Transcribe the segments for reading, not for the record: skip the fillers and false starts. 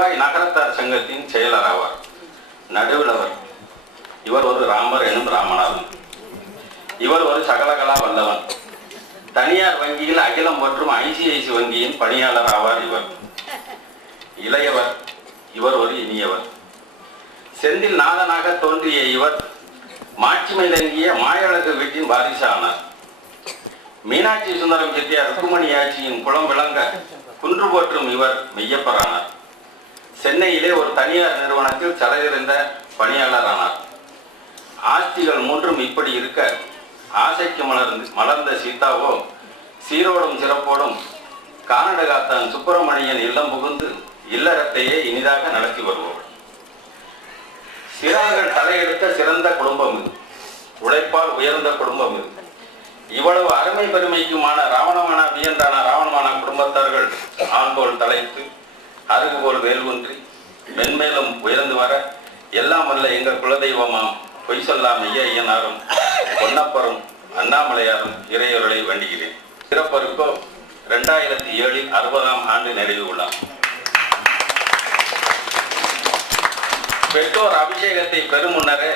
Dubai நகரத்தார் சங்கத்தின் செயலர் ஆவார். நடுவிலவர். இவர் ஒரு ராமர் எனும் ராமநாதன். இவர் ஒரு சகலகலா வல்லவன். தனியார் வங்கியில் அகிலம் மற்றும் ஐசிஐசி வங்கியின் பணியாளர் ஆவார் இவர். இளையவர். இவர் ஒரு இனியவர். செந்தில் நாதனாக தோன்றிய இவர் மாட்சிமை தங்கிய மாயழகு வீட்டின் வாரிசு ஆனார். மீனாட்சி சுந்தரம் செட்டியார் ருக்குமணி ஆட்சியின் குளம் விளங்க குன்று போற்றும் இவர் மெய்யப்பரானார். சென்னையிலே ஒரு தனியார் நிறுவனத்தில் தலையிருந்த பணியாளர் ஆனார். ஆஸ்திகள் மூன்றும் இப்படி இருக்க ஆசைக்கு மலர்ந்த சீதாவோ சீரோடும் சிறப்போடும் கானடகாத்தான் சுப்பிரமணியன் இல்லம் புகுந்து இல்லறத்தையே இனிதாக நடத்தி வருவோம். சிறார்கள் தலையெடுத்த சிறந்த குடும்பம் இது. உழைப்பால் உயர்ந்த குடும்பம் இது. இவ்வளவு அருமை பெருமைக்குமான ராவணமான வியந்தான ராவணமான குடும்பத்தார்கள் ஆண்போல் தலைத்து அருகுபோல் வேல்வொன்றி மென்மேலும் உயர்ந்து வர எல்லாம் வல்ல எங்கள் குலதெய்வமாம் பொய் சொல்லாம் ஐயனாரும் பொன்னப்பரும் அண்ணாமலையாரும் இறையொருளை வேண்டுகிறேன். சிறப்பருக்கோ 2007 60ஆம் ஆண்டு நிறைவு விழா. பெற்றோர் அபிஷேகத்தை பெறும் முன்னரே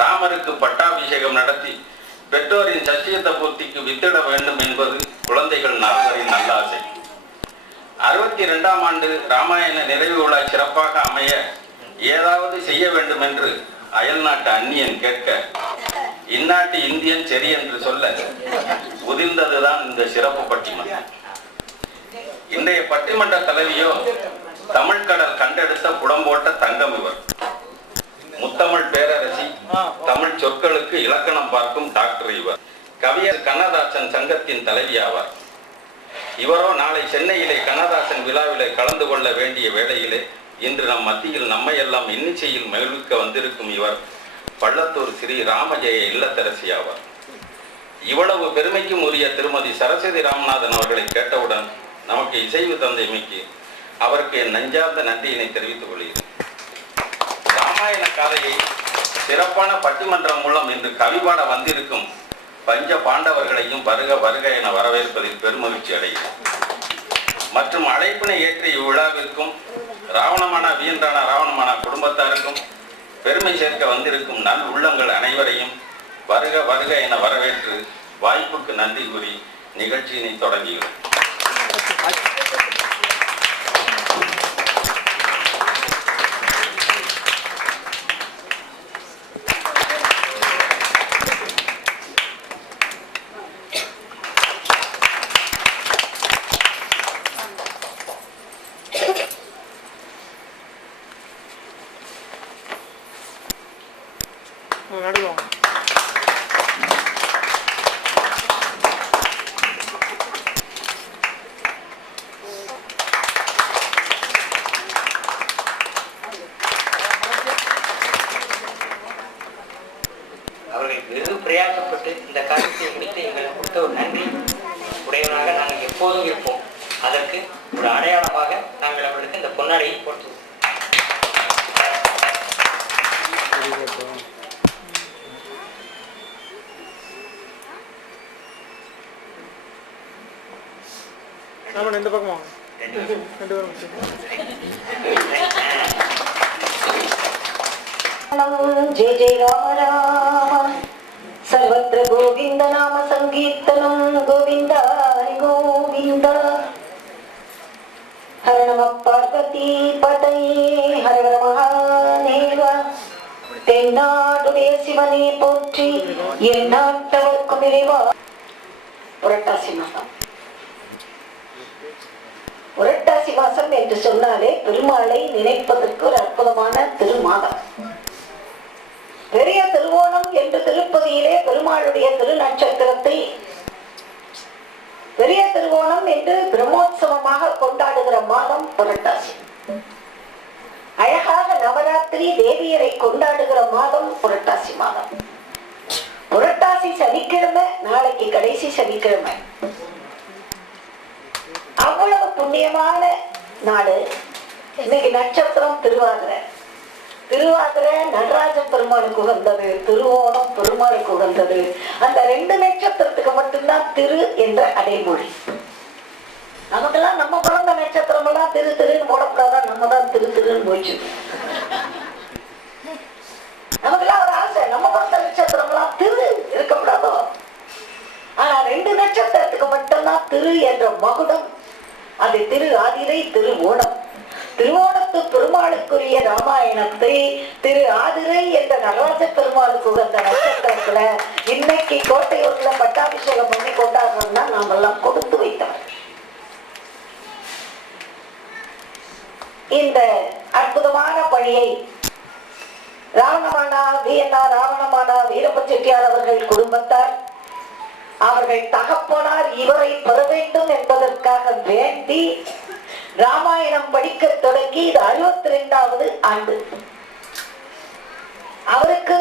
ராமருக்கு பட்டாபிஷேகம் நடத்தி பெற்றோரின் சத்தியத்த பூர்த்திக்கு வித்திட வேண்டும் என்பது குழந்தைகள் நால்வரின் நல்ல ஆசை. 62ஆம் ஆண்டு ராமாயண நிறைவு விழா சிறப்பாக அமைய ஏதாவது செய்ய வேண்டும் என்று அயல்நாட்டு அந்நியன் கேட்க இந்நாட்டு இந்தியன் சரி என்று சொல்ல உதிர்ந்ததுதான் இந்த சிறப்பு பட்டிமன்றம். இன்றைய பட்டிமன்ற தலைவியோ தமிழ்கடல் கண்டெடுத்த புடம்போட்ட தங்கம் இவர். முத்தமிழ் பேரரசி, தமிழ் சொற்களுக்கு இலக்கணம் பார்க்கும் டாக்டர் இவர். கவியர் கண்ணதாசன் சங்கத்தின் தலைவி ஆவார். இவரோ நாளை சென்னையிலே கண்ணதாசன் விழாவிலே கலந்து கொள்ள வேண்டிய வேளையிலே இன்று நம் மத்தியில் நம்மையெல்லாம் இன்னிசையில் மகிழ்விக்க வந்திருக்கும் இவர் பள்ளத்தூர் ஸ்ரீ ராமஜெய இல்லத்தரசி ஆவார். இவ்வளவு பெருமைக்கும் உரிய திருமதி சரஸ்வதி ராமநாதன் அவர்களை கேட்டவுடன் நமக்கு இசைவு தந்தைமைக்கு அவருக்கு என் நெஞ்சார்ந்த நன்றியினை தெரிவித்துக் கொள்கிறேன். ராமாயண கதையை சிறப்பான பட்டிமன்றம் மூலம் இன்று கவிபாட வந்திருக்கும் பஞ்ச பாண்டவர்களையும் வருக வருக என வரவேற்பதில் பெருமகிழ்ச்சி அடைகிறேன். மற்றும் அழைப்பினை ஏற்றிய இவ்விழாவிற்கும் ராவணமான வியந்தான ராவணமான குடும்பத்தாருக்கும் பெருமை சேர்க்க வந்திருக்கும் நல் உள்ளங்கள் அனைவரையும் வருக வருக என வரவேற்று வாய்ப்புக்கு நன்றி கூறி நிகழ்ச்சியினை தொடங்குகிறோம். வெகு பிரயாசப்பட்டு இந்த காரியத்தை முடித்து எங்களுக்கு கொடுத்த ஒரு நன்றி உடையவனாக நாங்கள் எப்போதும் இருப்போம். அதற்கு ஒரு அடையாளமாக நாங்கள் அவர்களுக்கு இந்த பொன்னாடையை போட்டுவோம். ரெண்டு பக்கமா जय जय राम राम सर्वत्र गोविंद नाम संकीर्तनम गोविंद हरि गोविंद हर नमः पार्वती पतये हर हर महादेव தென்னாடுடைய சிவனே போற்றி எந்நாட்டவர்க்கும் இறைவா. புரட்டாசி மாதம். புரட்டாசி மாசம் என்று சொன்னாலே பெருமாளை நினைப்பதற்கு ஒரு அற்புதமான திருமாதம். பெரிய திருவோணம் என்று திருப்பதியிலே பெருமாளுடைய திருநட்சத்திரத்தை பெரிய திருவோணம் என்று பிரம்மோற்சவமாக கொண்டாடுகிற மாதம் புரட்டாசி. அழகாக நவராத்திரி தேவியரை கொண்டாடுகிற மாதம் புரட்டாசி மாதம். புரட்டாசி சனிக்கிழமை, நாளைக்கு கடைசி சனிக்கிழமை. அவ்வளவு புண்ணியமான நாடு. இன்னைக்கு நட்சத்திரம் திருவாதிரை. திருவாதிரை நடராஜ பெருமாளுக்கு உகந்தது, திருவோணம் பெருமாளுக்கு உகந்தது. அந்த 2 நட்சத்திரத்துக்கு மட்டும்தான் திரு என்ற அடைமொழி. நமக்கெல்லாம் நம்ம பிறந்த நட்சத்திரம் எல்லாம் திரு திருன்னு போடக்கூடாதான், நம்ம தான் திருன்னு போச்சு. நமக்குலாம் ஒரு ஆசை, நம்ம பார்த்த நட்சத்திரம்லாம் திரு இருக்கக்கூடாதோ. ஆனா 2 நட்சத்திரத்துக்கு மட்டும்தான் திரு என்ற மகுடம். அது திரு ஆதிரை, திரு ஓணம். திருவோணத்து பெருமாளுக்குரிய ராமாயணத்தை திரு ஆதிரை என்ற நடராஜ பெருமாளுக்கு உகந்த நட்சத்திரத்துல இன்னைக்கு கோட்டையூர்ல பட்டாபிஷேகம் பண்ணி கொண்டாடுறோம்னா நாம எல்லாம் கொடுத்து வைத்தவர். இந்த அற்புதமான பணியை ராவணமானா வீரப்ப செட்டியார் அவர்கள் குடும்பத்தார், அவர்கள் தகப்பனார் இவரை பெற வேண்டும் என்பதற்காக வேண்டி ராமாயணம் படிக்க தொடங்கி இது 62வது ஆண்டு. அவருக்கு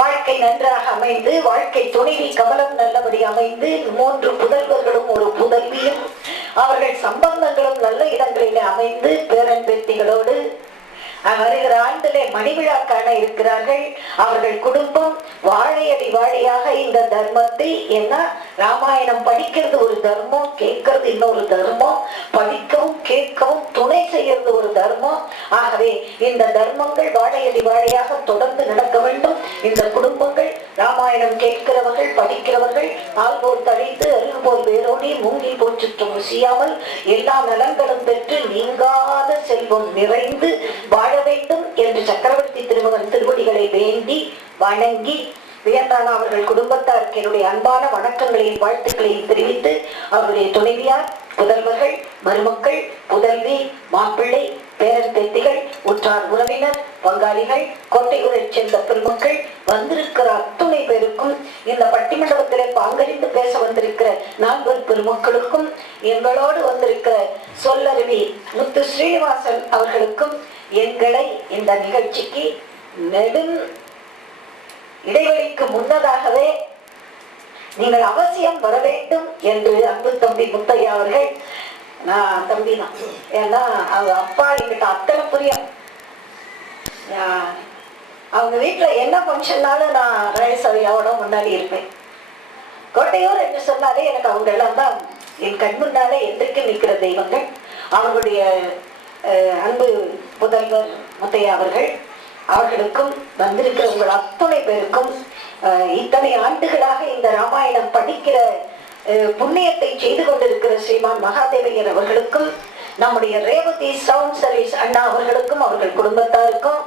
வாழ்க்கை நன்றாக அமைந்து, வாழ்க்கை துணைவி கமலம் நல்லபடி அமைந்து, 3 புதல்வர்களும் 1 புதல்வியும், அவர்கள் சம்பந்தங்களும் நல்ல இடங்களிலே அமைந்து பேரன் பேத்திகளோடு வருகிற ஆண்டிலே மணிவிழா காண இருக்கிறார்கள். அவர்கள் குடும்பம் வாழையடி வாழையாக இந்த தர்மத்தை, ஏன்னா ராமாயணம் படிக்கிறது ஒரு தர்மம், கேட்கறது இன்னொரு தர்மம், படிக்கவும் கேட்கவும் துணை செய்யறது ஒரு தர்மம். ஆகவே இந்த தர்மங்கள் வாழையடி வாழையாக தொடர்ந்து நடக்க வேண்டும். இந்த குடும்பங்கள் ராமாயணம் கேட்கிறவர்கள், படிக்கிறவர்கள், ஆள்போல் தழைத்து அருள்போல் வேரோடி மூங்கி போச்சுற்றும் ருசியாமல் எல்லா நலன்களும் பெற்று நீங்காத செல்வம் நிறைந்து வாழ வேண்டும் என்று சக்கரவர்த்தி திருமகன் திருவடிகளை வேண்டி வணங்கி வியந்தானா அவர்கள் குடும்பத்தாருக்கு என்னுடைய அன்பான வணக்கங்களையும் வாழ்த்துக்களையும் தெரிவித்து, அவருடைய துணைவியார், புதல்வர்கள், மருமக்கள், புதல்வி, மாப்பிள்ளை, பேரன் பேத்திகள், உற்றார் உறவினர், பங்காளிகள், கோட்டையூரை சேர்ந்த பெருமக்கள், வந்திருக்கிற அத்துணை பேருக்கும், இந்த பட்டிமண்டபத்திலே பாங்கறிந்து பேச வந்திருக்கிற 4 பெருமக்களுக்கும், எங்களோடு வந்திருக்கிற சொல்லருவி முத்து ஸ்ரீனிவாசன் அவர்களுக்கும் எங்களை இந்த நிகழ்ச்சிக்கு நெடும் இடைவெளிக்கு முன்னதாகவே நீங்கள் அவசியம் வர வேண்டும் என்று அன்பு தம்பி முத்தையா அவர்கள், நான் தம்பி தான், ஏன்னா அவங்க அப்பா என்கிட்ட அத்தனை புரியும். அவங்க வீட்டுல என்ன ஃபங்க்ஷன்னாலும் நான் ரயசவையாவோட முன்னாடி இருப்பேன். கோட்டையூர் என்று சொன்னாலே எனக்கு அவங்க எல்லாம் தான் என் கண் முன்னாலே எந்திரிக்க நிற்கிற தெய்வங்கள். அவர்களுடைய அன்பு புதல்வர் முத்தையா அவர்கள், அவர்களுக்கும் வந்திருக்கிற உங்கள் அத்துணை பேருக்கும் இத்தனை ஆண்டுகளாக இந்த ராமாயணம் படிக்கிற புண்ணியத்தை செய்து கொண்டிருக்கிற ஸ்ரீமான் மகாதேவையர் அவர்களுக்கும், நம்முடைய ரேவதி சவுண்ட் சர்வீஸ் அண்ணா அவர்களுக்கும், அவர்கள் குடும்பத்தாருக்கும்,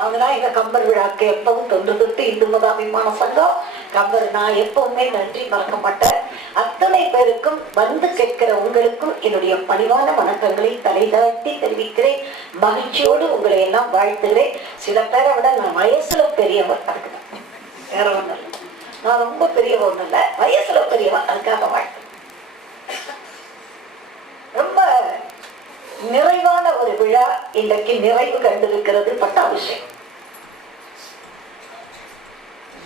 அவங்கதான் எங்க கம்பர் விழாக்கு எப்பவும் தொன்று தொட்டு இந்து மதாபிமான சங்கம் கம்பர், நான் எப்பவுமே நன்றி மறக்க மாட்டேன். அத்தனை பேருக்கும் வந்து கேட்கிற உங்களுக்கும் என்னுடைய பணிவான வணக்கங்களை தலைதாட்டி தெரிவிக்கிறேன். மகிழ்ச்சியோடு உங்களை எல்லாம் வாழ்த்துகிறேன். சில பேரை விட நான் வயசுல பெரியவர், அதுக்குதான், வேற ஒண்ணு இல்லை. நான் ரொம்ப பெரியவர் ஒண்ணு இல்லை, வயசுல பெரியவர், அதுக்காக வாழ்த்து. ரொம்ப நிறைவான ஒரு விழா இன்றைக்கு நிறைவு கண்டிருக்கிறது. பட்டாபிஷேகம்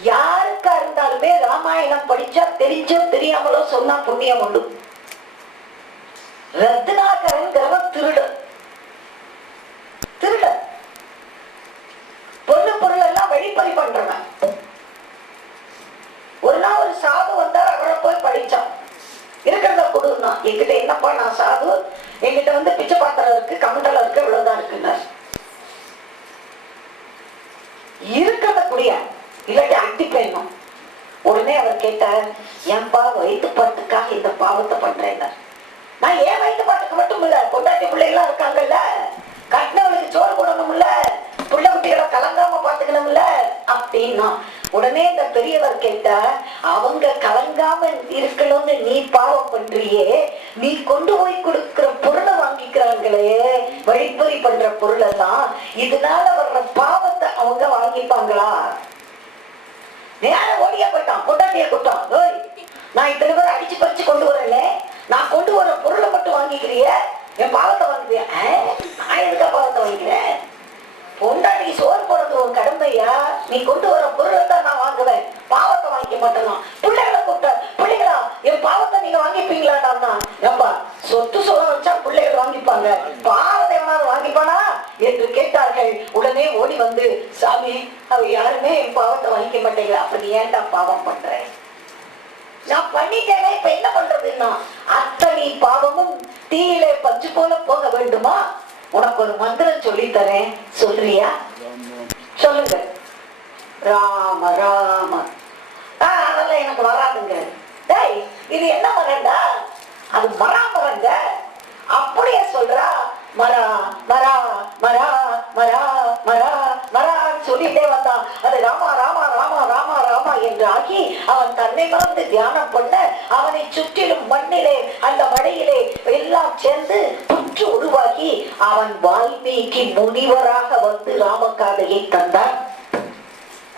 யாருக்கா இருந்தாலுமே ராமாயணம் படிச்சா தெரிஞ்சோ தெரியாமலோ சொன்னா புண்ணியம் உண்டு. ரத்னாகரன் திருடன், பொருள் எல்லாம் வழிப்பறி பண்றவன். ஒரு நாள் ஒரு சாது வந்தார், அவரை போய் படிச்சான். இருக்கிறத கொடுனா, என்கிட்ட என்னப்பா நான் சாது, என்கிட்ட வந்து பிச்சை பாத்திரம் இருக்கு, கமண்டலம் இருக்கு, இவ்வளவுதான் இருக்குன்னு. இருக்கிறத குடியா, இல்லாட்டி அட்டி போயிடணும். உடனே அவர் கேட்டார், ஏன்பா வயிற்று பாட்டுக்காக இந்த பாவத்தை பண்றேன்? நான் ஏன் வயிற்று பாட்டுக்கு மட்டும் இல்ல, கொண்டாட்டி பிள்ளைகளா இருக்காங்கல்ல, கட்டினவளுக்கு சோறு போடணும்ல, பிள்ளை குட்டிகளை கலங்காம பாத்துக்கணும்ல அப்படின்னா. உடனே இந்த பெரியவர் கேட்டா, அவங்க கலங்காம இருக்கணும்னு நீ பாவம் பண்றியே, நீ கொண்டு போய் கொடுக்கிற பொருளை வாங்கிக்கிறாங்களே, வழிப்பறி பண்ற பொருள் எல்லாம், இதனால வர்ற பாவத்தை அவங்க வாங்கிப்பாங்களா? நேரம் ஓடியா போயிட்டான், கொண்டாட்டிய கூட்டம். நான் இத்தனை பேர் அடிச்சு பறிச்சு கொண்டு வரேன், நான் கொண்டு வர பொருளை மட்டும் வாங்கிக்கிறிய, என் பாவத்தை வாங்குறிய? நான் எதுக்கா பாவத்தை வாங்கிக்கிறேன்? பொண்டாட்டிக்கு சோறு போடுறது ஒரு கடமையா? நீ கொண்டு வர பொருளை தான் நான் வாங்குவேன், பாவத்தை வாங்கிக்க மாட்டேன். பிள்ளைகளை கூப்பிட்ட, பிள்ளைகளா என் பாவத்தை நீங்க வாங்கிப்பீங்களாடா? ஏப்பா சொத்து சொல்ல வச்சா பிள்ளைகள் வாங்கிப்பாங்க, பாவத்தை எவனாவது வாங்கிப்பானா என்று கேட்டார்கள். உடனே ஓடி வந்து, சாமி அவ யாருமே என் பாவத்தை வாங்கிக்க மாட்டேங்க, அப்ப நீ ஏன்டா பாவம் பண்ற? நான் பண்ணிட்டேனே, இப்ப என்ன பண்றதுன்னா, அத்தனை பாவமும் தீயிலே பஞ்சு போல போக வேண்டுமா? உனக்கு ஒரு மந்திரம் சொல்லித்தரேன், சொல்றியா? சொல்லுங்க. ராம ராம. அதெல்லாம் எனக்கு வராதுங்க. டேய், இது என்ன மரண்டா? அது மராமரங்க. அப்படியே சொல்றா. மரா மரா மரா மரா மரா மரான்னு சொல்லிட்டே வந்தான். அது ராமா ராமா ராமா ராமா ராமா என்று ஆகி அவன் தன்னை மறந்து தியானம் பண்ண அவனை சுற்றிலும் மண்ணிலே அந்த மழையிலே எல்லாம் சேர்ந்து புற்று உருவாகி அவன் வால்மீகி முனிவராக வந்து ராமகாதையை தந்தான்.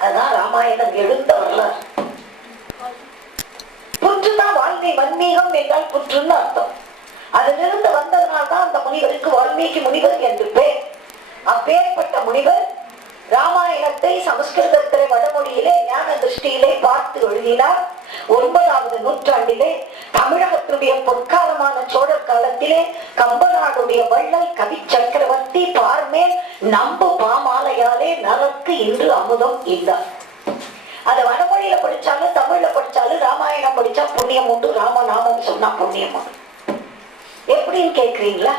அதான் ராமாயணம் எழுந்த வரலாறு. புற்றுதான் வன்மீகம் என்றால் புற்றுன்னு அர்த்தம். அதிலிருந்து வந்ததனால்தான் அந்த முனிவருக்கு வால்மீகி முனிவர் என்று பேர். அப்பேற்பட்ட முனிவர் ராமாயணத்தை சமஸ்கிருதத்திலே வடமொழியிலே ஞான திருஷ்டியிலே பார்த்து எழுதினார். 9வது நூற்றாண்டிலே தமிழகத்துடைய பொற்காலமான சோழர் காலத்திலே கம்பநாடுடைய வள்ளல் கவி சக்கரவர்த்தி பார்மேல் நம்பு பாமாலையாலே நரக்கு இன்று அமுதம் இருந்தார். அத வடமொழியில படிச்சாலும் தமிழ்ல படிச்சாலும் ராமாயணம் படிச்சா புண்ணியம் உண்டு, ராமநாமம் சொன்னா புண்ணியம் உண்டு. எப்படின்னு கேக்குறீங்களா?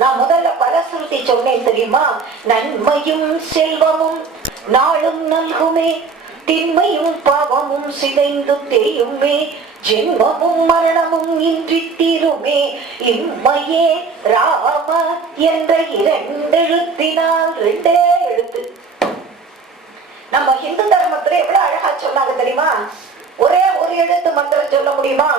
நான் முதல்ல பலசுருதி சொன்னேன் தெரியுமா? நன்மையும் செல்வமும் நாளும் நல்குமே, திண்மையும் பாவமும் சிதைந்து தேயுமே, ஜென்மமும் மரணமும் இன்றி தீருமே, இம்மையே ராம என்ற 2 எழுத்தினால் 2 எழுத்து. நம்ம இந்து தர்மத்துல எவ்வளவு அழகா சொன்னாங்க தெரியுமா? ஒரே ஒரு எழுத்து மந்திரம் சொல்ல முடியுமா?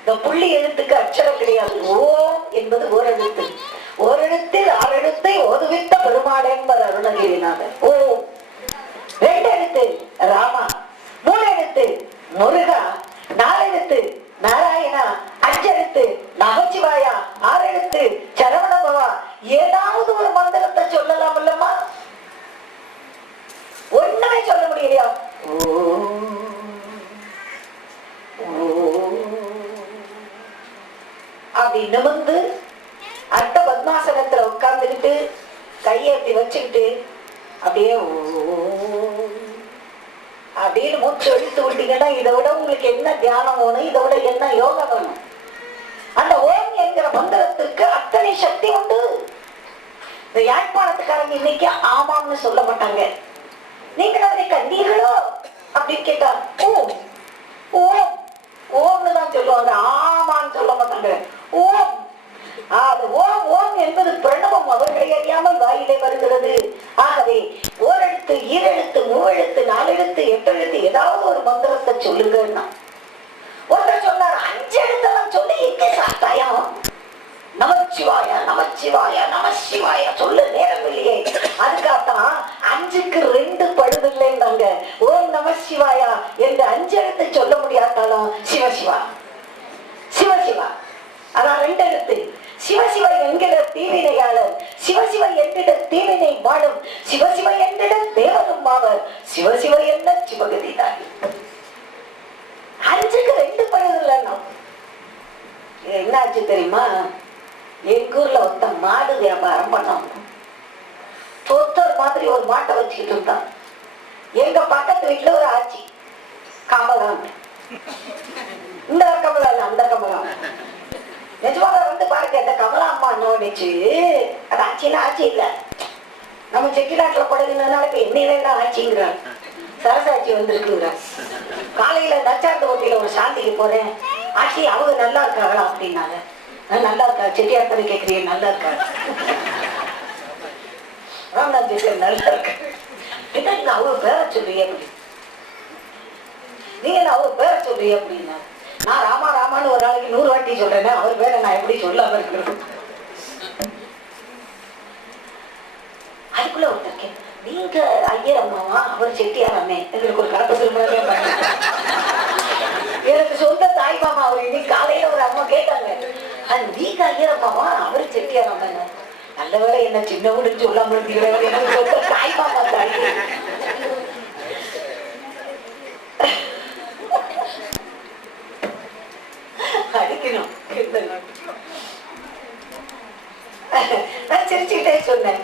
இந்த புள்ளி எழுத்துக்கு அச்சரம் கிடையாது. ஓம் என்பது ஒரு எழுத்து. ஒரு எழுத்தில் 6 எழுத்தை ஓதுவித்த பெருமாள் என்பர் அருணகிரிநாதர். ஓம் 2 எழுத்து ராமா, 3 எழுத்து முருகா, 4 எழுத்து நாராயணா, 5 எழுத்து நமச்சிவாயா, 6 எழுத்து சரவணபவா. ஏதாவது ஒரு மந்திரத்தை சொல்லலாம் இல்லம்மா? ஒண்ணுமே சொல்ல முடியலையா? அப்படி நிமிர்ந்து அட்ட பத்மாசனத்துல உட்கார்ந்துக்கிட்டு கையேற்றி வச்சுக்கிட்டு அப்படியே அப்படின்னு மூச்சு எடுத்து விட்டீங்கன்னா இதை விட உங்களுக்கு என்ன தியானம் வேணும்? இதை விட என்ன யோகம் வேணும்? அந்த ஓம் என்கிற மந்திரத்திற்கு அத்தனை சக்தி உண்டு. இந்த யாழ்ப்பாணத்துக்காரங்க இன்னைக்கு ஆமாம்னு சொல்ல மாட்டாங்க. நீங்க அவரை கண்டீர்களோ அப்படின்னு கேட்டா ஓம் ஓம் ஓம்னு தான் சொல்லுவாங்க, ஆமான்னு சொல்ல மாட்டாங்க. ஓம். அது ஓம் ஓம் என்பது பிரணவம், அவர்களை அறியாமல் வாயிலே வருகிறது. ஆகவே ஓரெழுத்து, 2 எழுத்து, 3 எழுத்து, 4 எழுத்து, 8 எழுத்து ஏதாவது ஒரு மந்திரத்தை சொல்லுங்கன்னா ஒருத்தர் சொன்னார் 5 எழுத்தெல்லாம் சொல்லி எங்கே சாத்தாயம்? நமச்சிவாய நமச்சிவாய நமசிவாய சொல்ல நேரம் இல்லையே. அதுக்காகத்தான் 5க்கு 2 படுதில்லைன்னாங்க. ஓம் நமசிவாயா என்று 5 எழுத்து சொல்ல முடியாட்டாலும் சிவசிவா சிவசிவா அதான் 2 எழுத்து. சிவசிவ என்கிற தீவினையாளர், சிவசிவ என்றிட தீவினை வாழும், சிவசிவ என்றிட தேவரும் ஆவர், சிவசிவ என்ன சிவகதி தான். 5க்கு 2 படுதில்லைன்னா என்னாச்சு தெரியுமா? எங்க ஊர்ல ஒருத்த மாடு வியாபாரம் பண்ணாங்க. தொத்தர் மாதிரி ஒரு மாட்டை வச்சுக்கிட்டு இருந்தான். எங்க பக்கத்து வீட்டுல ஒரு ஆச்சி கமலம், இந்த கமலம் இல்ல அந்த கமலம், நிஜமாக வந்து பாருங்க. இந்த கமலா அம்மா நோடிச்சு அது ஆச்சின்னா ஆட்சி இல்ல. நம்ம செட்டிநாட்டுல படுகிறதுனால இப்ப என்னையில ஆட்சிங்கிறார். சரசாட்சி வந்திருக்குங்கிறார். காலையில நச்சார்ந்த ஓட்டியில ஒரு சாந்திக்கு போறேன். ஆட்சி அவங்க நல்லா இருக்காங்களா அப்படின்னாங்க. நல்லா இருக்கா செட்டியார்த்தனை கேட்கிறீங்க? நல்லா இருக்கா ராம்நாத் ஜெயசன் நல்லா இருக்கா? என்ன அவங்க பேரை சொல்றீங்க அப்படி? நீங்க என்ன அவங்க பேரை சொல்றீங்க அப்படின்னா நான் ராமா ராமான்னு ஒரு நாளைக்கு 100 வாட்டி சொல்றேன்னா அவர் பேரை நான் எப்படி சொல்லாம இருக்கிறேன்? அதுக்குள்ள ஒருத்தர் நீங்க ஐயர் அம்மாவா, அவர் செட்டியாராமே, எங்களுக்கு ஒரு கலப்பு திருமணமே பண்ண. எனக்கு சொந்த தாய் மாமா அவர் இன்னைக்கு காலையில ஒரு அம்மா கேட்டாங்க, நீங்க ஐயர் அம்மாவா, அவரு செட்டியாராமே. நல்ல வேலை என்ன சின்ன வீடுன்னு சொல்லாம இருந்தீங்களே, எனக்கு சொந்த தாய் மாமா தாய். அடிக்கணும். நான் சிரிச்சுக்கிட்டே சொன்னேன்,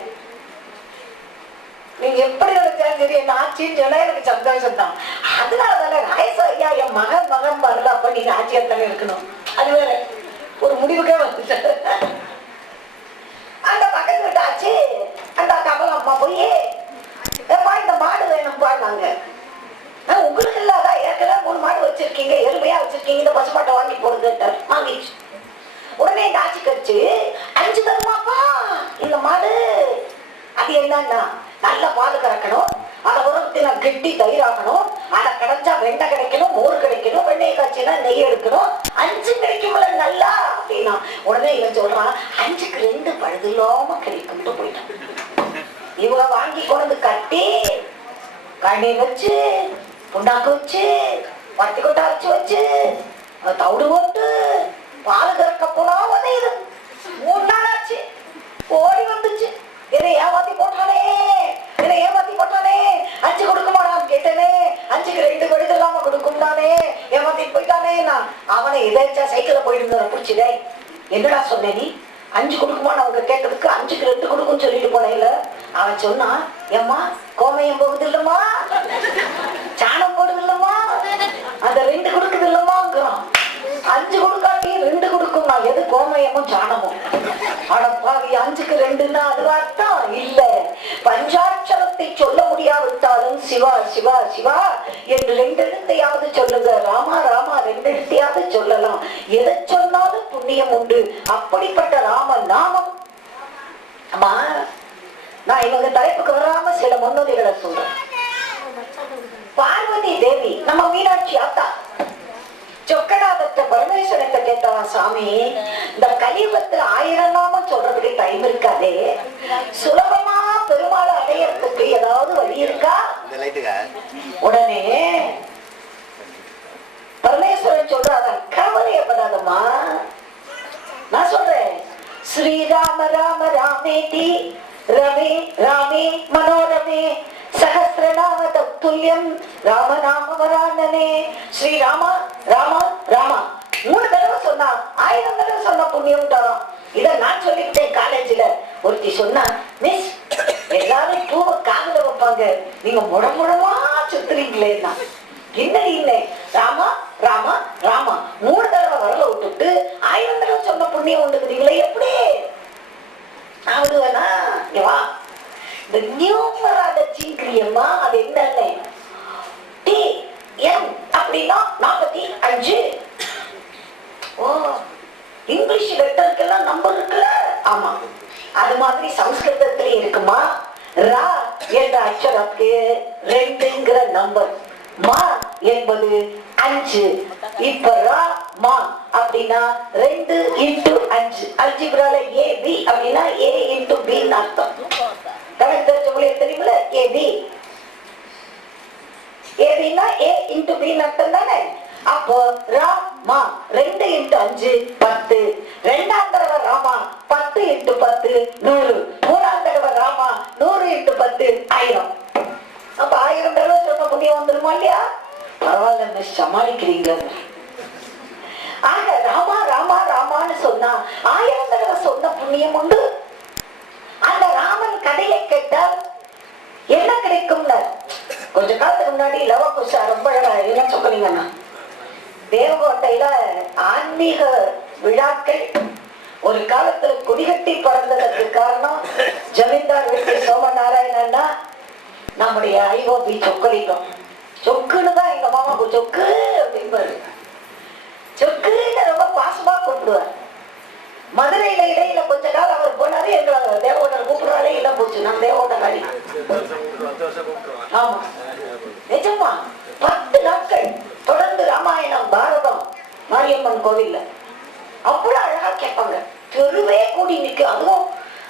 நீங்க எப்படி நினைச்சாலும் சரி என்ன ஆட்சின்னு சொன்னா எனக்கு சந்தோஷம் தான். அதனாலதானே ராயச ஐயா என் மகன் மகன் வரல, அப்ப நீங்க ஆட்சியத்தானே இருக்கணும். அது வேற ஒரு முடிவுக்கே வந்துட்டேன். அந்த பக்கத்து வீட்டாச்சு அந்த கமலம் அம்மா போய் எப்பா இந்த மாடு வேணும்பாங்க. உங்களுக்கு இல்லாத ஏற்கனவே 3 மாடு வச்சிருக்கீங்க, எருமையா வச்சிருக்கீங்க, இந்த பசுமாட்டை வாங்கி போடுங்க. வாங்கிச்சு. உடனே இந்த ஆட்சி கழிச்சு 5 தருமாப்பா இந்த மாடு. அது என்னன்னா நல்ல பால் கறக்கணும், அதை உரத்தின கெட்டி தயிராகணும், அதை கிடைச்சா வெண்ணெய் கிடைக்கணும், மோர் கிடைக்கணும், வெண்ணெய் காய்ச்சினா நெய் எடுக்கணும், 5 கிடைக்கும்ல நல்லா அப்படின்னா. உடனே இவன் சொல்றான் 5க்கு 2 பழுது இல்லாம கிடைக்கும்ட்டு போயிட்டான். இவங்க வாங்கி கொண்டு கட்டி கண்ணி வச்சு புண்ணாக்கு வச்சு பத்தி கொட்டை அரைச்சு வச்சு தவிடு போட்டு பால் கறக்க போனா உதயுது. 3 நாள் ஆச்சு, ஓடி வந்துச்சு. என்னை ஏமாத்தி போட்டானே, என்னை ஏமாத்தி போட்டானே, 5 கொடுக்குமாடான்னு கேட்டேனே, 5க்கு 2 பழுது இல்லாம கொடுக்கும்டானே, ஏமாத்தி போயிட்டானே. நான் அவனை எதாச்சா சைக்கிள்ல போயிட்டு இருந்த பிடிச்சிடே, என்னடா சொன்ன நீ 5 கொடுக்குமான்னு அவங்க கேட்டதுக்கு 5க்கு 2 கொடுக்குன்னு சொல்லிட்டு போனேன்ல. அவன் சொன்னா, ஏம்மா கோமயம் போகுது இல்லம்மா, சாணம் போடுது இல்லம்மா, அந்த 2 கொடுக்குது இல்லம்மாங்கிறான். 5 கொடுக்காட்டி 2 கொடுக்கும். நான் எது கோமயமும் சாணமும்? அடப்பாவி 5க்கு 2ன்னா அது அர்த்தம் இல்ல. பஞ்சாட்சரத்தை சொல்ல முடியாவிட்டாலும் சிவா சிவா சிவா என்று 2 எழுத்தையாவது சொல்லுங்க. ராமா ராமா 2 எழுத்தையாவது சொல்லலாம். எதை சொன்னாலும் புண்ணியம் உண்டு. அப்படிப்பட்ட ராம நாமம். அம்மா நான் இவங்க தலைப்புக்கு வராம சில முன்னோதிகளை சொல்றேன். பார்வதி தேவி நம்ம மீனாட்சி ஆத்தா சொக்கநாதத்தை பரமேஸ்வரத்தை கேட்டவன், சாமி இந்த கலியுகத்துல 1000 நாமம் சொல்றதுக்கு டைம் இருக்காதே, சுலபமா பெருமாள் அடையறதுக்கு ஏதாவது வழி இருக்கா? உடனே பரமேஸ்வரன் சொல்றாங்க, கவலையப்படாதம்மா, நான் சொல்றேன். ஸ்ரீராம ராம ராமேதி ரமே ராமே மனோரமே சஹஸ்ரநாம தத்துல்யம் ராமநாம வரானனே. ஸ்ரீராமா ராமா ராமா 3 தடவை சொன்னா 1000 தடவை சொன்னா புண்ணியம் தரும். இத நான் சொல்லிக்கிட்டேன். காலேஜ்ல ஒருத்தி சொன்னா, மிஸ் எல்லாரும் பூவை காதுல வைப்பாங்க, நீங்க முடமுடமா சுத்துறீங்களே. என்னடி இல்லை, ராமா ராமா ராமா 3 தடவை வரல விட்டுட்டு 1000 தடவை சொன்ன புண்ணியம் உண்டுக்குறீங்களே, எப்படி ஆகுதுவேனா? வா, இந்த நியூமராலஜிங்கிறியம்மா, அது என்னன்னு டி எம் அப்படின்னா 45. ஓ, இங்கிலீஷ் லெட்டருக்கெல்லாம் நம்பர் இருக்குல்ல? ஆமா, அது மாதிரி சமஸ்கிருதத்திலையும் இருக்குமா. ரா என்ற அக்ஷரத்துக்கு 2ங்கிற நம்பர், மா என்பது 5. இப்ப ரா மா அப்படின்னா 2 into 5. அல்ஜிப்ரால AB அப்படின்னா A into B அர்த்தம். கணக்கு தெரிஞ்சவங்களுக்கு தெரியுமில்ல, AB ஏபின்னா A into B அர்த்தம் தானே. அப்போ ராமா 2 into 5 10. 2ஆம் தடவை ராமா 10 into 10 100. 3ஆம் தடவை ராமா 100 into 10 1000. அப்ப 1000 தடவை சொன்ன புண்ணியம் வந்துருமா இல்லையா? பரவாயில்ல மிஸ், சமாளிக்கிறீங்க. ஆக ராமா ராமா ராமான்னு சொன்னா 1000 தடவை சொன்ன புண்ணியம் உண்டு. அந்த ராமன் கதையை கேட்டால் என்ன கிடைக்கும்? கொஞ்ச காலத்துக்கு முன்னாடி லவகுஷா ரொம்ப என்ன சொல்றீங்கன்னா, தேவகோட்டையில ஆன்மீக விழாக்கள் ஒரு காலத்துல குடிகட்டி பறந்ததற்கு காரணம் ஜமீன்தார் வீட்டு சோமநாராயணன்னா நம்முடைய ஐஓபி சொக்கலிங்கம். சொக்குன்னு தான் எங்க மாமாவுக்கு சொக்கு அப்படின்பாரு. சொக்குன்னு ரொம்ப பாசமா கூப்பிடுவார். மதுரையில இடையில கொஞ்ச காலம் அவர் போனாரு, எங்களை தேவகோட்டை கூப்பிடுறாரே இல்ல போச்சு. நான் தேவகோட்டை காடி. ஆமா நிஜமா 10 நாட்கள் தொடர்ந்து ராமாயணம் பாரதம் மாரியம்மன் கோவில்ல அவ்வளவு அழகா கேட்பாங்க. தெருவே கூடி நிற்கு. அதுவும்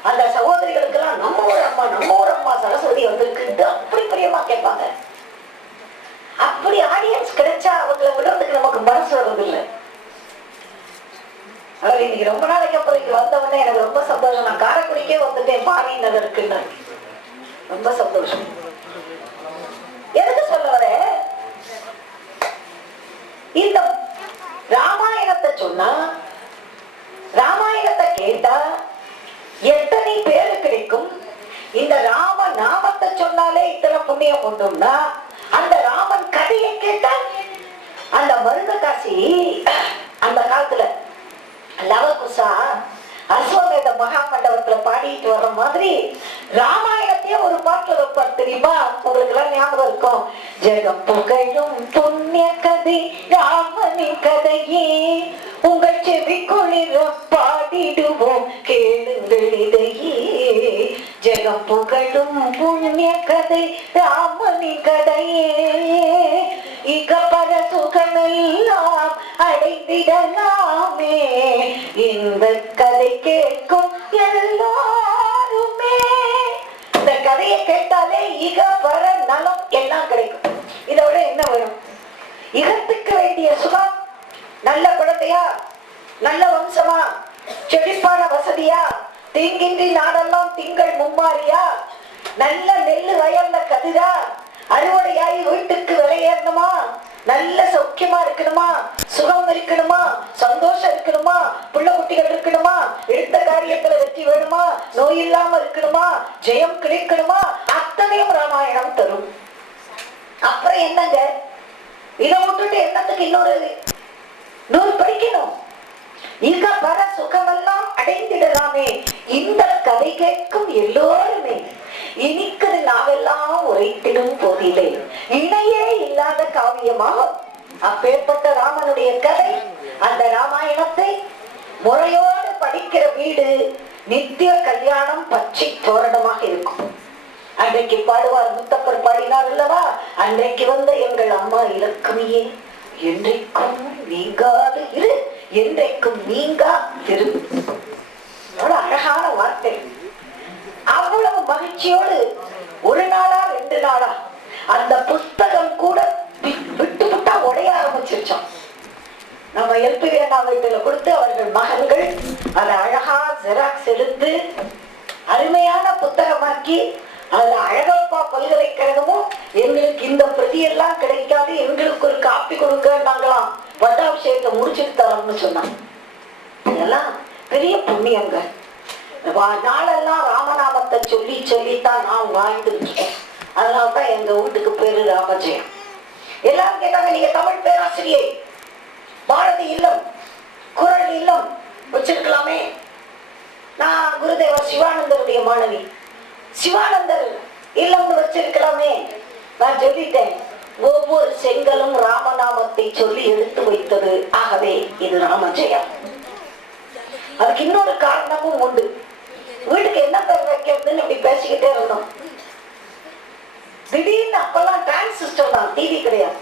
அந்த சகோதரிகளுக்கு எல்லாம் நம்ம ஊர் அம்மா சரஸ்வதி வந்திருக்கு அப்படி பிரியமா கேட்பாங்க. அப்படி ஆடியன்ஸ் கிடைச்சா அவங்களை விடுறதுக்கு நமக்கு மனசு வருவதில்லை. அவர் இன்னைக்கு ரொம்ப நாளைக்கு அப்புறம் இங்க வந்தவொடனே எனக்கு ரொம்ப சந்தோஷம். நான் காரைக்குடிக்கே வந்துட்டேன், பாரி நகருக்குன்னு. ரொம்ப சந்தோஷம். எதுக்கு சொல்ல வர, இந்த ராமாயணத்தை சொன்னா, ராமாயணத்தை கேட்டா எத்தனை பேரு கிடைக்கும்? இந்த ராம நாமத்தை சொன்னாலே இத்தனை புண்ணியம் உண்டும்னா, அந்த ராமன் கதையை கேட்டா, அந்த மருத காசி அந்த காலத்துல லவகுசா அஸ்வமேத மகாமண்டபத்துல பாடிட்டு வர்ற மாதிரி ராமாயணத்தையே ஒரு பாட்டுல வைப்பார் தெரியுமா? உங்களுக்கு எல்லாம் ஞாபகம் இருக்கும். ஜெகம் புகழும் புண்ணிய கதை ராமனின் கதையே உங்கள் செவி குளிர பாடிடுவோம் கேளுங்கள் இதையே. ஜெகம் புகழும் புண்ணிய கதை ராமனின் கதையே இக பர சுகமெல்லாம் அடைந்திடலாமே இந்த கதை கேட்கும் எல்லாருமே. இந்த கதையை கேட்டாலே இக பர நலம் எல்லாம் கிடைக்கும். இதை விட என்ன வேணும்? இகத்துக்கு வேண்டிய சுகம், நல்ல குழந்தையா, நல்ல வம்சமா, செழிப்பான வசதியா, தீங்கின்றி நாடெல்லாம் திங்கள் மும்மாரியா, நல்ல நெல்லு வயல்ல கதிரா, அறுவடையாய் வீட்டுக்கு விளையேறணுமா, நல்ல சௌக்கியமா இருக்கணுமா, சுகம் இருக்கணுமா, சந்தோஷம் இருக்கணுமா, புள்ள குட்டிகள் இருக்கணுமா, எடுத்த காரியத்துல வெற்றி வேணுமா, நோய் இல்லாம இருக்கணுமா, ஜெயம் கிடைக்கணுமா, அத்தனையும் ராமாயணம் தரும். அப்புறம் என்னங்க, இதை விட்டுட்டு என்னத்துக்கு இன்னொரு 100 படிக்கணும்? இக பர சுகமெல்லாம் அடைந்திடலாமே இந்த கதை கேட்கும் எல்லோருமே. இனிக்குது நாவெல்லாம் உரைத்திடும் போதிலே இணையே இல்லாத காவியமாகும். அப்பேற்பட்ட ராமனுடைய கதை, அந்த ராமாயணத்தை முறையோடு படிக்கிற வீடு நித்திய கல்யாணம் பச்சை தோரணமாக இருக்கும். அன்றைக்கு பாடுவார் முத்தப்பர் பாடினார் அல்லவா, அன்றைக்கு வந்த எங்கள் அம்மா இலக்குமியே என்றைக்கும் நீங்காது இரு என்றைக்கும் நீங்கா திரு. அழகான வார்த்தை. அவ்வளவு மகிழ்ச்சியோடு ஒரு நாளா 2 நாளா அந்த புஸ்தகம் கூட விட்டு விட்டா உடைய ஆரம்பிச்சிருச்சோம். நம்ம எல்பி வேணா வீட்டுல கொடுத்து அவர்கள் மகன்கள் அதை அழகா ஜெராக்ஸ் எடுத்து அருமையான புத்தகமாக்கி, அதுல அழகப்பா பல்கலைக்கழகமும் எங்களுக்கு இந்த பிரதி எல்லாம் கிடைக்காது, எங்களுக்கு ஒரு காப்பி கொடுங்க, நாங்களாம் பட்டாபிஷேகத்தை முடிச்சுட்டு தரோம்னு சொன்னாங்க. இதெல்லாம் பெரிய புண்ணியங்க. நாளெல்லாம் ராமநாமத்தை சொல்லி சொல்லித்தான் நான் வாழ்ந்துருக்கேன். அதனால்தான் எங்க வீட்டுக்கு பேரு ராமஜெயம். எல்லாரும் கேட்டாங்க, நீங்க தமிழ் பேராசிரியை, பாரதி இல்லம், குரல் இல்லம் வச்சிருக்கலாமே. நான் குருதேவர் சிவானந்தருடைய மாணவி, சிவானந்தர் இல்லம்னு வச்சிருக்கலாமே. நான் சொல்லிட்டேன், ஒவ்வொரு செங்கலும் ராமநாமத்தை சொல்லி எடுத்து வைத்தது. ஆகவே இது ராமஜெயம். அதுக்கு இன்னொரு காரணமும் உண்டு. வீட்டுக்கு என்ன பேர் வைக்கிறதுன்னு இப்படி பேசிக்கிட்டே இருந்தோம். திடீர்னு அப்பெல்லாம் டிரான்சிஸ்டர் தான், டிவி கிடையாது.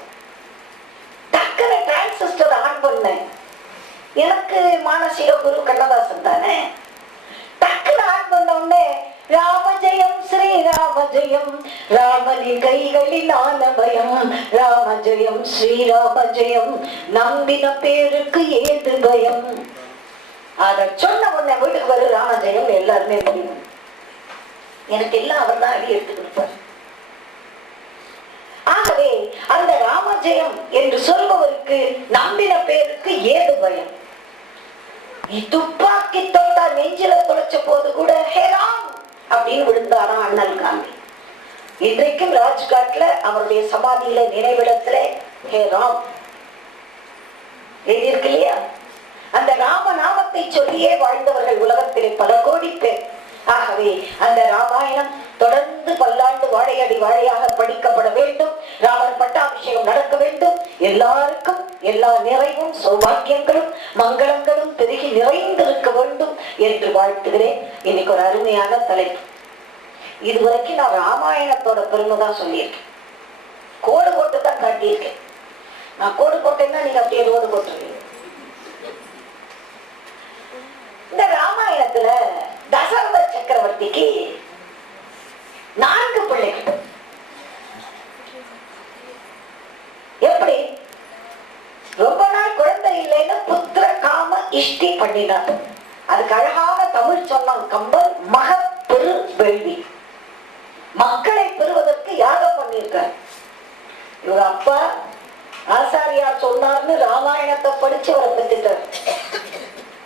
டக்குனு டிரான்சிஸ்டர் ஆன் பண்ணேன். எனக்கு மானசீக குரு கண்ணதாசன் தானே. டக்குனு ஆன் பண்ண உடனே ராமஜெயம் ஸ்ரீராமஜெயம், ராமனின் கைகளில் ஆனபயம், ராமஜெயம் ஸ்ரீராமஜெயம், நம்பின பேருக்கு ஏது பயம். அத சொன்ன உடனே வீட்டுக்கு வரும் ராமஜெயம் எல்லாருமே முடியும். எனக்கு எல்லாம் அவர் தான் அடி எடுத்து கொடுப்பார். ஆகவே அந்த ராமஜெயம் என்று சொல்பவருக்கு நம்பின பேருக்கு ஏது பயம். துப்பாக்கி தொட்டா நெஞ்சில தொலைச்ச போது கூட ஹே ராம் அப்படின்னு விழுந்தாராம் அண்ணல் காந்தி. இன்றைக்கும் ராஜ்காட்ல அவருடைய சமாதியில நினைவிடத்துல ஹே ராம் எழுதியிருக்கு இல்லையா? அந்த ராம நாமத்தை சொல்லியே வாழ்ந்தவர்கள் உலகத்திலே பல கோடி பேர். ஆகவே அந்த ராமாயணம் தொடர்ந்து பல்லாண்டு வாழையடி வாழையாக படிக்கப்பட வேண்டும். ராமர் பட்டாபிஷேகம் நடக்க வேண்டும். எல்லாருக்கும் எல்லா நிறைவும் சௌபாக்கியங்களும் மங்களங்களும் பெருகி நிறைந்திருக்க வேண்டும் என்று வாழ்த்துகிறேன். இன்னைக்கு ஒரு அருமையான தலைப்பு. இதுவரைக்கும் நான் ராமாயணத்தோட பெருமை தான் சொல்லியிருக்கேன். கோடு போட்டு தான் காட்டியிருக்கேன். நான் கோடு போட்டேன்னா நீங்க அப்படியே ரோடு போட்டுருவீங்க. இந்த ராமாயணத்துல தசரத சக்கரவர்த்திக்கு 4 பிள்ளைகள். எப்படி? ரொம்ப நாள் குழந்தை இல்லைன்னு புத்திர காம இஷ்டி பண்ணினார். அதுக்கு அழகான தமிழ் சொன்னான் கம்பன், மகப்பெரு வேள்வி. மக்களை பெறுவதற்கு யாகம் பண்ணியிருக்கார். இவர் அப்பா ஆசாரியார் சொன்னார்னு ராமாயணத்தை படிச்சு வர பெற்றுட்டார்.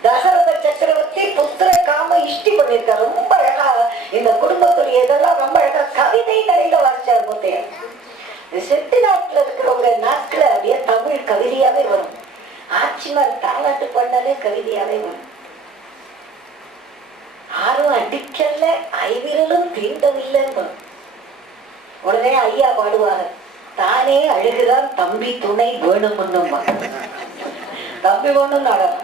தசரத சக்கரவர்த்தி புத்திர காம இஷ்டி பண்ணிருக்காரு. ரொம்ப அழகா இந்த குடும்பத்துடைய இதெல்லாம் ரொம்ப அழகா கவிதை நடையில வாசிச்சார். முத்தையர் செட்டு நாட்டுல இருக்கிறவங்க நாட்கள அப்படியே தமிழ் கவிதையாவே வரும். ஆட்சிமார் தாலாட்டு பண்ணாலே கவிதையாவே வரும். அடிக்கல ஐவிரலும் தீண்டவில்லை. உடனே ஐயா பாடுவாங்க, தானே அழுகிறான் தம்பி துணை வேணும். தம்பி வேணும் நாடகம்.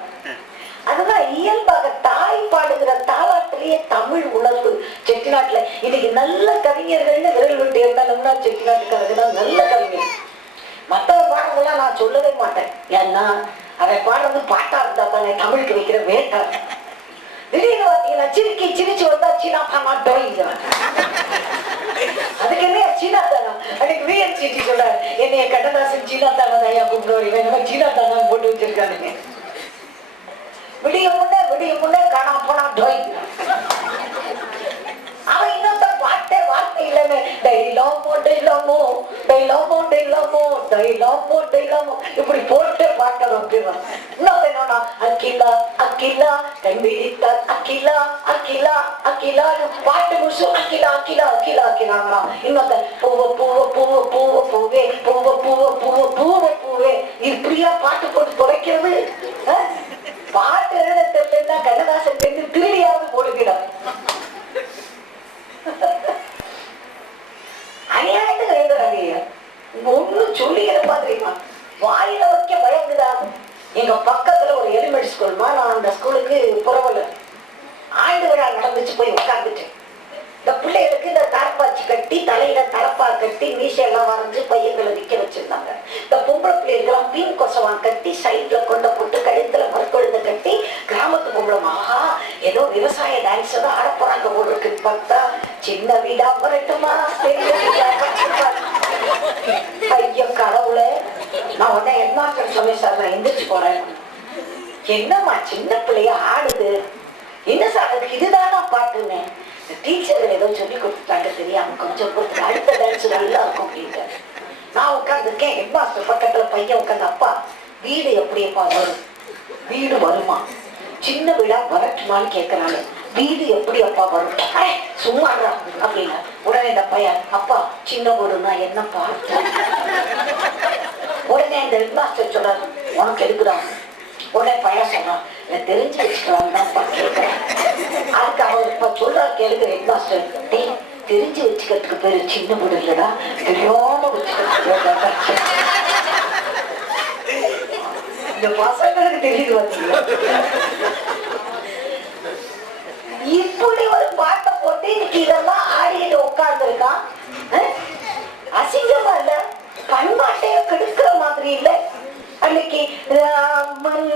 அதுதான் இயல்பாக தாய் பாடுகிற தாளாட்டிலேயே தமிழ் உணர்வு. செட்டிநாட்டுல இன்னைக்கு நல்ல கவிஞர்கள்னு விரல் விட்டு இருந்தாலும்னா செட்டிநாட்டுக்காரங்க தான் நல்ல கவிஞர். மற்றவர் பாடுறதெல்லாம் நான் சொல்லவே மாட்டேன். ஏன்னா அதை பாடுறது பாட்டா இருந்தா தானே தமிழுக்கு வைக்கிற வேட்டா. திடீர்னு பாத்தீங்கன்னா சிரிக்கி சிரிச்சு வந்தா சீனா தானா டோயிங்க. அதுக்கு என்ன சீனா தானா? அன்னைக்கு VNCT சொல்றாரு, என்னைய கண்ணதாசன் சீனா தானா தான் கூப்பிடுவாரு, சீனா தானா போட்டு வச்சிருக்கானுங்க. விடிய முன்னே காணாம போனா டோய். அவன் இன்னொருத்த பாட்டே வார்த்தை இல்லைன்னு இப்படி போட்டு பாட்ட வைக்கிறான். இன்னொரு என்னன்னா அக்கிலா அக்கிலா கண்பிடித்தால் அக்கிலா அக்கிலா அக்கிலா பாட்டு முடிச்சு அக்கிலா அக்கிலா அக்கிலா அக்கிலாங்களா. இன்னொருத்த பூவ பூவ பூவ பூவ பூவே பூவ பூவ பூவ பூவ பூவே. இப்படியா பாட்டு போட்டு துடைக்கிறது? பாட்டு எழுத தெரியலன்னா கண்ணதாசன் தெரிஞ்சு திருடியாவது போடுகிறார். அநியாயத்துக்கு எழுதுறாங்க. ஒன்னும் சொல்லிக்கிற மாதிரிமா வாயில வைக்க பயங்குதா. எங்க பக்கத்துல ஒரு எலிமெண்ட் ஸ்கூல்மா, நான் அந்த ஸ்கூலுக்கு புறவல ஆண்டு விழா நடந்துச்சு, போய் உட்கார்ந்துட்டேன். இந்த பிள்ளைகளுக்கு இந்த தரப்பாச்சி கட்டி தலையில தலப்பா கட்டி மீசையெல்லாம் வரைஞ்சு பையங்களை நிக்க வச்சிருந்தாங்க. இந்த பொம்பளை பிள்ளைகளுக்கெல்லாம் பீன் கொசவான் கட்டி சைட்ல கொண்ட போட்டு கழுத்துல மறுக்கொழுந்த கட்டி கிராமத்து பொம்பளமாக ஏதோ விவசாய டான்ஸ் தான் ஆட போறாங்க போல இருக்குன்னு பார்த்தா சின்ன வீடா வரட்டுமா பெரிய வீடா வரட்டுமா. ஐயோ கடவுளே, நான் உடனே ஹெட்மாஸ்டர் சொன்னேன், சார் நான் எந்திரிச்சு போறேன். என்னம்மா சின்ன பிள்ளைய ஆடுது, என்ன சார் அதுக்கு இதுதானா பாட்டுன்னு. டீச்சர்கள் ஏதோ சொல்லி கொடுத்துட்டாங்க தெரியாம, கொஞ்சம் பொறுத்து அடுத்த டான்ஸ் நல்லா இருக்கும் அப்படின்ட்டு நான் உட்காந்துருக்கேன். ஹெட் மாஸ்டர் பக்கத்துல பையன் உட்காந்து, அப்பா வீடு எப்படியப்பா வரும்? வீடு வருமா? சின்ன வீடா வரட்டுமான்னு கேட்கறாங்க. வீடு எப்படி அப்பா வரும்? சும்மாடா அப்படின்னா. உடனே இந்த பையன், அப்பா சின்ன வீடுனா என்னப்பா? உடனே இந்த ஹெட் மாஸ்டர் சொல்றாரு, உனக்கு எடுக்குறாங்க. உடனே பையன் சொல்றான், நான் தெரிஞ்சு வச்சுக்கலாம் தான்ப்பா கேட்கிறேன். அதுக்கு அவர் இப்ப சொல்றாரு கேளுங்க ஹெட் மாஸ்டர், தெரிஞ்சு வச்சுக்கிறதுக்கு பேரு சின்ன வீடு இல்லடா, தெரியாம வச்சுக்கிறதுக்கு. இந்த பசங்களுக்கு தெரியுது பார்த்தீங்களா? இப்படி ஒரு பாட்டை போட்டு இன்னைக்கு இதெல்லாம் ஆடிட்டு உட்கார்ந்து இருக்கான். அசிங்கமா இல்ல, பண்பாட்டையே கெடுக்கிற மாதிரி இல்ல. அன்னைக்கு ராமன்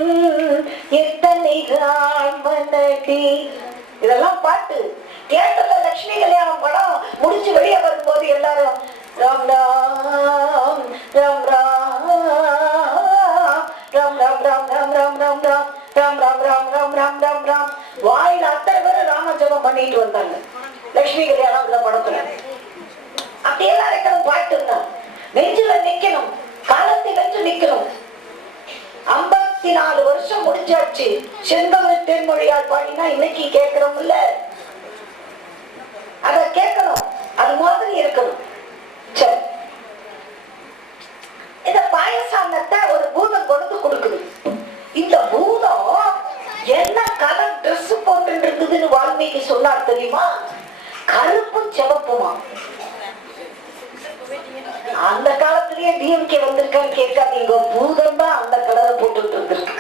எத்தனை ராமனடி இதெல்லாம் பாட்டு தியேட்டர்ல லட்சுமி கல்யாணம் படம் முடிச்சு வெளியே வரும்போது எல்லாரும் ராம் ராம் ராம் ராம் ராம் ராம் ராம் ராம் ராம் ராம் ராம் ராம் ராம் ராம் ராம் ராம் ராம் ராம் வாயில அத்தனை பேரும் ராமஜபம் பண்ணிட்டு வந்தாங்க லட்சுமி கல்யாணம் அந்த படத்துல. அப்படி எல்லாம் இருக்கணும், பாட்டு தான் நெஞ்சில நிக்கணும், காலத்தை வென்று நிக்கணும். 54 வருஷம் முடிஞ்சாச்சு. செந்தமிழ் தென்மொழியால் பாடினா இன்னைக்கு கேட்கிறோம்ல, அத கேட்கணும், அது மாதிரி இருக்கணும். சரி, இந்த பாயசானத்தை ஒரு பூதம் கொடுத்து கொடுக்குது. இந்த பூதம் என்ன கலர் ட்ரெஸ் போட்டு இருக்குதுன்னு வால்மீகி சொன்னார் தெரியுமா? கருப்பும் சிவப்புமா. அந்த காலத்திலேயே டிஎம்கே வந்திருக்கான்னு கேட்காதீங்க, பூதம் தான் அந்த கலரை போட்டுட்டு இருந்திருக்கு.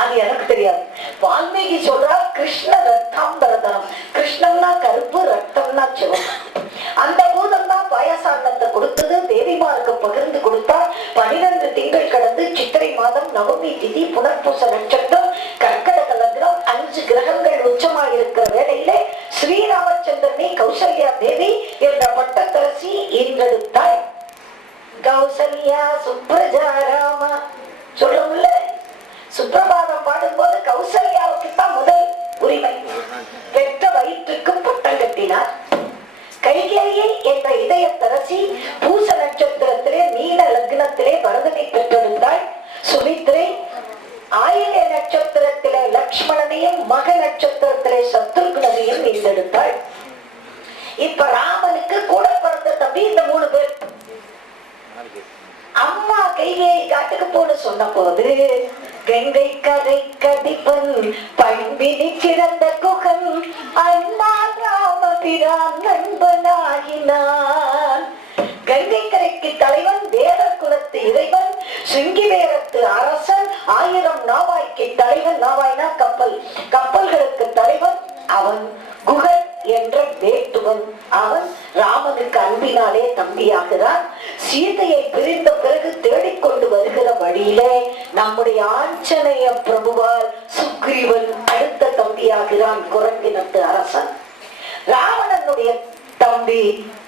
அது எனக்கு தெரியாது. வால்மீகி சொல்றார், கிருஷ்ண ரத்தாம்பரதனம், கிருஷ்ணன்னா கருப்பு, ரத்தம்னா சிவப்பு. அந்த பூதம் தான் பாயசான்னத்தை கொடுத்தது, தேவிமாருக்கு பகிர்ந்து கொடுத்தார். 12 திங்கள் கடந்து சித்திரை மாதம் நவமி திதி புனர்பூச நட்சத்திரம் கர்க்கடக லக்னம் 5 கிரகங்கள் உச்சமாக இருக்கிற வேளையிலே ஸ்ரீராமச்சந்திரனை கௌசல்யா தேவி என்ற பட்டத்தரசி ஈன்றெடுத்தாள். கௌசல்யா சுப்ரஜா ராமா சொல்லும்ல, சுப்பிரபாதம் பாடும்போது கௌசல்யாவுக்கு தான் முதல் உரிமை. பெற்ற வயிற்றுக்கு பட்டம் கட்டினார். கைகேயை என்ற இதயத்தரசி பூச நட்சத்திரத்திலே மீன லக்னத்திலே பரதனை பெற்றெடுத்தாள். சுமித்ரை ஆயில்ய நட்சத்திரத்திலே லக்ஷ்மணனையும் மக நட்சத்திரத்திலே சத்ருக்னனையும் ஈண்டெடுத்தாள். இப்ப ராமனுக்கு கூட பிறந்த தம்பி இந்த 3 பேர். அம்மா கைகேயை காட்டுக்கு போன்னு சொன்ன போது கங்கை கரை கதிப்பன் பண்பினி சிறந்த குகன் அண்ணா ராமபிரான் நண்பனாகினான். கங்கை கரைக்கு தலைவன், வேடர் குலத்து இறைவன், சிங்கி வேரத்து அரசன், 1000 நாவாய்க்கு தலைவன். நாவாய்னா கப்பல், கப்பல்களுக்கு தலைவன் அவன். குகன் என்ற வேட்டுவன் அவன். ராமனுக்கு அன்பினாலே தம்பியாகிறான். சீதையை பிரிந்த பிறகு தேடிக்கொண்டு வருகிற வழியிலே நம்முடைய ஆஞ்சநேய பிரபுவால் சுக்ரீவன் அடுத்த தம்பியாகிறான், குரங்கினத்து அரசன். ராவணனுடைய தம்பி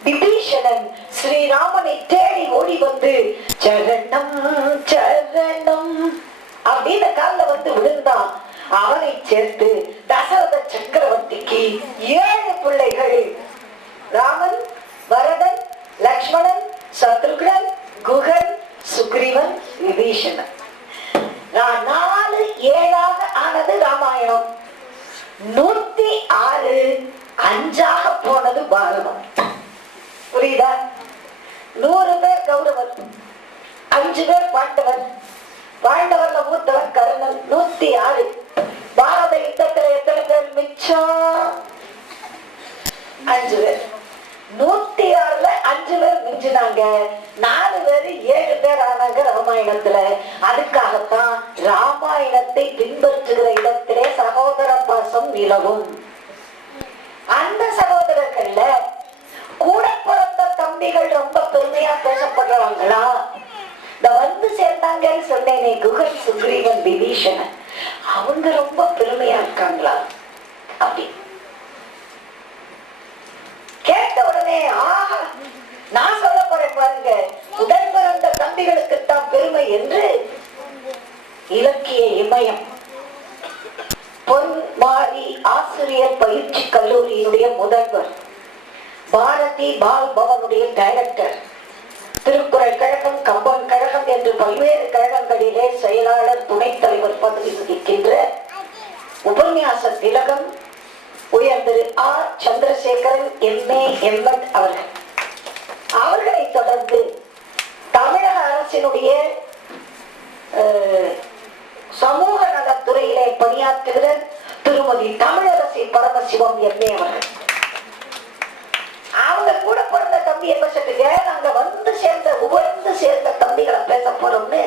விபீஷணன் ஸ்ரீராமனை தேடி ஓடி வந்து சரணம் சரணம் அப்படின்னு காலில் வந்து விழுந்தான். அவனை சேர்த்து தசரத சக்கரவர்த்திக்கு 7 பிள்ளைகள். ராமன், பரதன், லக்ஷ்மணன், சத்ருகன், குகன், சுக்ரீவன், விபீஷணன். 4 7ஆக ஆனது ராமாயணம். 106 5ஆக போனது பாரதம். புரியுதா? 100 பேர் கௌரவர், 5 பேர் பாண்டவர். பாண்டவர்ல மூத்தவர் கர்ணன். 106. பாரத யுத்தத்துல எத்தனை பேர் மிச்சம்? 5 பேர். 106ல 5 பேர் மிஞ்சினாங்க. 4 பேர் 7 பேர் ஆனாங்க ராமாயணத்துல. அதுக்காகத்தான் ராமாயணத்தை பின்பற்றுகிற இடத்திலே சகோதர பாசம் நிலவும். அந்த சகோதரர்கள்ல கூட பிறந்த தம்பிகள் ரொம்ப பெருமையா பேசப்படுறாங்களா? இந்த வந்து சேர்ந்தாங்கன்னு சொன்னேனே, குகன், சுக்ரீவன், விபீஷணன், அவங்க ரொம்ப பெருமையா இருக்காங்களா? அப்படி கேட்ட உடனே ஆஹா, நான் சொல்ல போறேன் பாருங்க, உடன் பிறந்த தம்பிகளுக்குத்தான் பெருமை என்று இலக்கிய இமயம் பொன்மாரி ஆசிரியர் பயிற்சி கல்லூரியினுடைய முதல்வர், பாரதி பால் பவனுடைய டைரக்டர், திருக்குறள் கழகம், கம்பன் கழகம் என்று பல்வேறு கழகங்களிலே செயலாளர், துணைத் தலைவர் பதவி வகிக்கின்ற உபன்யாச திலகம் உயர் திரு ஆர் சந்திரசேகரன் எம்ஏ எம்எட் அவர்கள். அவர்களை தொடர்ந்து தமிழக அரசினுடைய சமூக நலத்துறையிலே பணியாற்றுகிற திருமதி தமிழரசி பரமசிவம் எம்ஏ அவர்கள். அவங்க கூட பிறந்த தம்பி என்ன சொல்லுங்க, நாங்க வந்து சேர்ந்த தம்பிகளை பேச போறோம்னு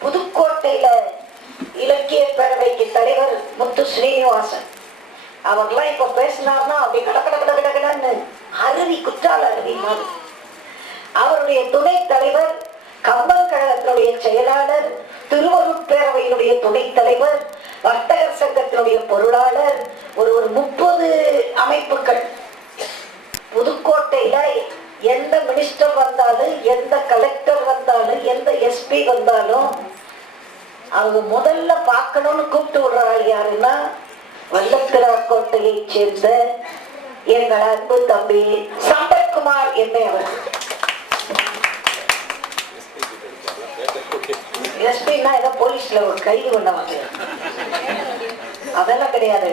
புதுக்கோட்டையில இலக்கிய பேரவைக்கு தலைவர் முத்து ஸ்ரீனிவாசன் அவர்லாம் இப்ப பேசினார்னா அப்படி கடன்னு அருவி, குற்றால அருவி மாதிரி. அவருடைய துணைத் தலைவர், கம்பன் கழகத்தினுடைய செயலாளர், திருவருட் பேரவையினுடைய துணைத் தலைவர், வர்த்தகர் சங்கத்தினுடைய பொருளாளர், ஒரு 30 அமைப்புகள். புதுக்கோட்டையில எந்த மினிஸ்டர் வந்தாலும், எந்த கலெக்டர் வந்தாலும், எந்த எஸ்பி வந்தாலும் அவங்க முதல்ல பார்க்கணும்னு கூப்பிட்டு விடுறாள் யாருன்னா வல்லத்திராக்கோட்டையை சேர்ந்த எங்கள் அன்பு தம்பி சம்பத்குமார் எம்ஏ அவர்கள். எஸ்பின்னா ஏதோ போலீஸ்ல ஒரு கைது பண்ணவாங்க, அதெல்லாம் கிடையாது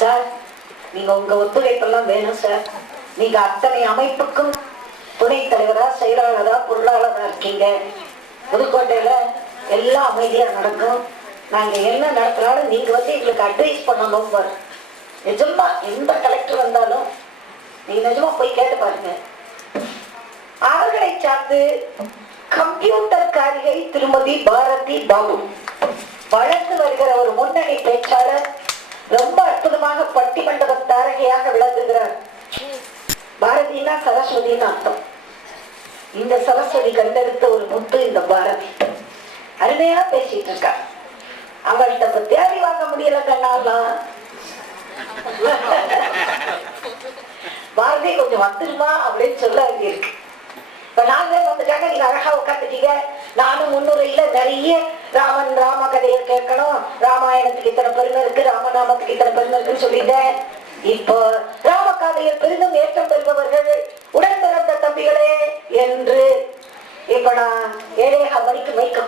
சார். நீங்க உங்க ஒத்துழைப்பெல்லாம் வேணும் சார். நீங்க அத்தனை அமைப்புக்கும் துணைத் தலைவரா, செயலாளரா, பொருளாளரா இருக்கீங்க. புதுக்கோட்டையில எல்லாம் அமைதியா நடக்கும். நாங்க என்ன நடத்தினாலும் நீங்க வந்து எங்களுக்கு அட்வைஸ் பண்ணணும். நிஜமா எந்த கலெக்டர் வந்தாலும் நீங்க நிஜமா போய் கேட்டு பாருங்க. அவர்களை சார்ந்து கம்ப்யூட்டர் காரிகை திருமதி பாரதி பாபு வளர்ந்து வருகிற ஒரு முன்னணி பேச்சாளர், ரொம்ப அற்புதமாக பட்டிமண்டப தாரகையாக விளங்குகிறார். பாரதினா சரஸ்வதினு அர்த்தம். இந்த சரஸ்வதி கண்டெடுத்த ஒரு முத்து இந்த பாரதி. அருமையா பேசிட்டு இருக்கா. அவள்கிட்ட பத்தி தேடி வாங்க முடியல கண்ணாலாம். பாரதி கொஞ்சம் வந்துருமா அப்படின்னு சொல்ல வேண்டியிருக்கு. இப்ப 4 பேர் வந்துட்டாங்க, நீங்க அழகா உட்காந்துட்டீங்க. நானும் முன்னுரையில நிறைய ராம கதையை கேட்கணும், ராமாயணத்துக்கு இத்தனை பெருமை இருக்கு, ராமநாமத்துக்கு இத்தனை பெருமை இருக்குன்னு சொல்லிட்டேன். இப்போ ராமகாதையில் பெரிதும் ஏற்றம் பெறுபவர்கள் உடன் பிறந்த தம்பிகளே என்று இப்ப நான் 7:30 மணிக்கு மைக்க